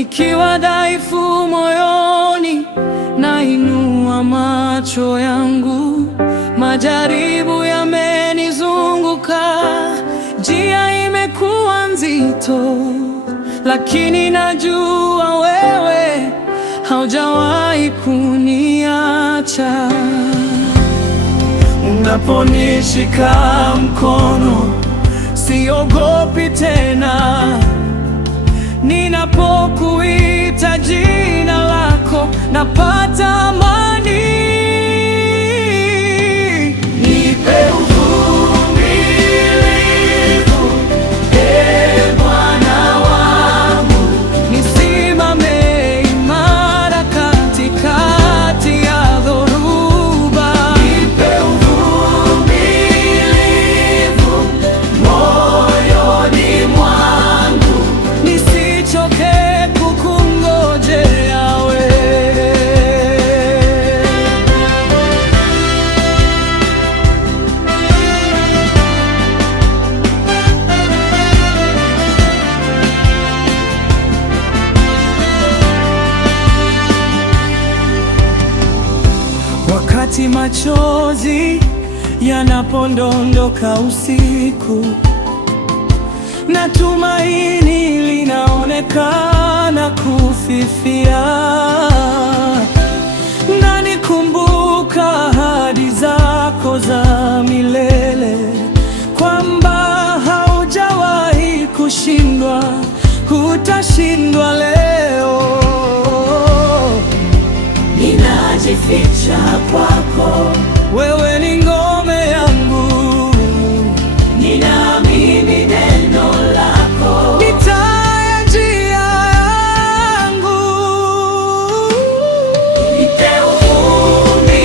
Nikiwa dhaifu moyoni, nainua macho yangu. Majaribu yamenizunguka, njia imekuwa nzito, lakini najua wewe haujawahi kuniacha. Unaponishika mkono, siogopi tena. Ninapokuita jina lako, napata amani. Nipe uvumilivu, Ee Bwana wangu, nisimame imara katikati ya dhoruba. Nipe uvumilivu moyoni mwangu, nisichoke kukungojea wewe. Wakati machozi yanapondondoka usiku, na tumaini linaonekana kufifia, na nikumbuka ahadi zako za milele, kwamba haujawahi kushindwa, hutashindwa leo. Ninajificha kwako, wewe ni ngome yangu. Ninaamini neno lako ni taa ya njia yangu. Nipe uvumilivu,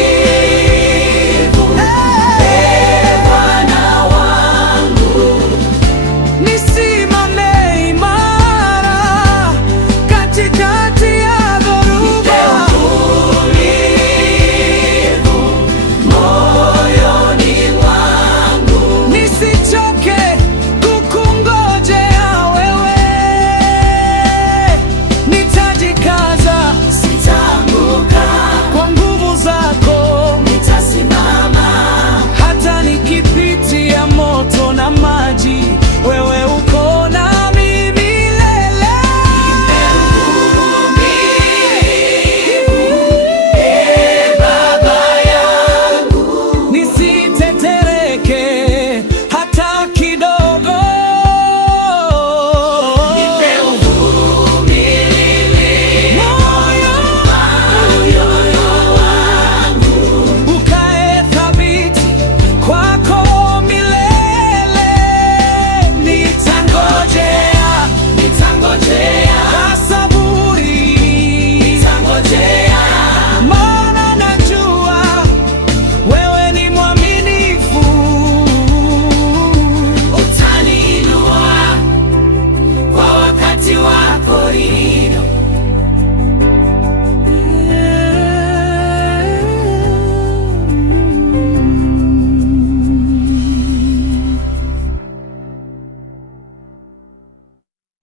Ee Bwana wangu, nisimame imara katikati ya dhoruba. Nisichoke kukungojea wewe, nitajikaza, sitaanguka. Kwa nguvu zako nitasimama, hata nikipitia moto na maji, wewe uko nami milele. Ee Baba yangu, nisitetereke hata kidogo. Nipe uvumilivu moyo wangu, ukae thabiti kwako milele. Nitangojea kwa saburi, maana najua wewe ni mwaminifu. Utaniinua kwa wakati wako.